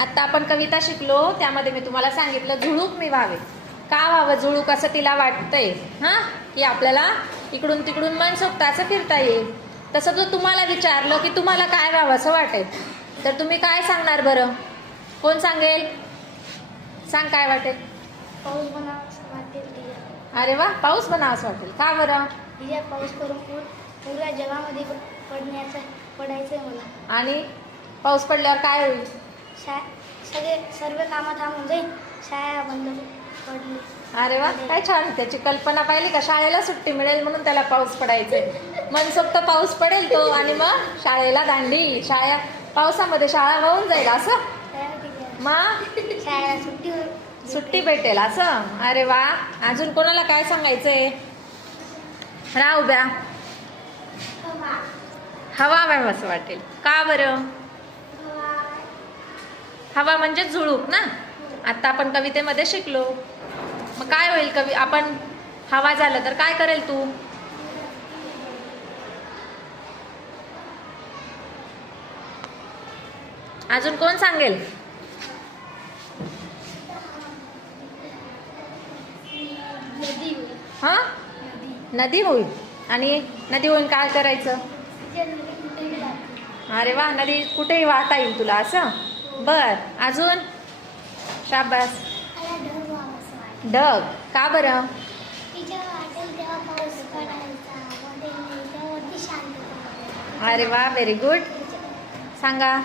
आता आपण कविता शिकलो, त्यामध्ये मी तुम्हाला सांगितलं झुळूक मी व्हावे. का व्हावं झुळूक असं तिला वाटतंय हा, की आपल्याला इकडून तिकडून मनसोक्त असं फिरता येईल. तसं जर तुम्हाला विचारलं की तुम्हाला काय व्हावं असं वाटेल, तर तुम्ही काय सांगणार बरं? कोण सांगेल? सांग काय वाटेल? पाऊस बनावं वाटेल. अरे वा, पाऊस बनावं असं वाटेल. का बरं? पाऊस करून पुऱ्या जगामध्ये पडायचंय मला. आणि पाऊस पडल्यावर काय होईल? सर्व कामं थांबून जाईल, शाळा बंद पडली. अरे वा, काय छान. त्याची कल्पना पाहिली का? शाळेला सुट्टी मिळेल म्हणून त्याला पाऊस पडायचंय. मनसोक्त पाऊस पडेल तो, आणि मग शाळेला दांडी, पावसामध्ये शाळा वाहून जाईल असं. मग शाळेला सुट्टी भेटेल असं. अरे वा. अजून कोणाला काय सांगायचंय? राह उभ्या. हवा व्हावं असं वाटेल. का बरं? हवा म्हणजे झुळूक ना. आता आपण कवितेमध्ये शिकलो. मग काय होईल आपण हवा झालं तर काय करेल तू? अजून कोण सांगेल? हा, नदी होईल. आणि नदी होईल काय करायचं? अरे वा, नदी कुठेही वाहता येईल तुला असं. बर, अजून? शाबास. ढग. का बरं? अरे वा, व्हेरी गुड. सांगा.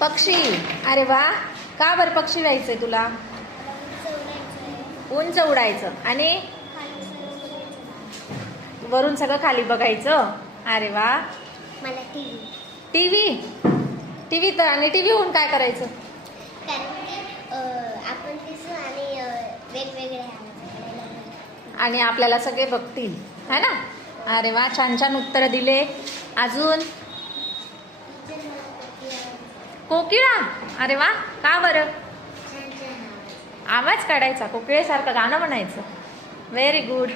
पक्षी. अरे वा, का बरं पक्षी व्हायचंय तुला? उंच उडायचं आणि वरून सगळं खाली बघायचं. अरे वा. मला टीव्ही. टीव्ही तर, आणि टीव्ही होऊन काय करायचं? आपण दिसू आणि वेगवेगळे आणि आपल्याला सगळे बघतील, है ना. अरे वा, छान छान उत्तर दिले. अजून? कोकिळा. अरे वा, का बरं? आवाज काढायचा, कोकिळेसारखं गाणं म्हणायचं. Very good.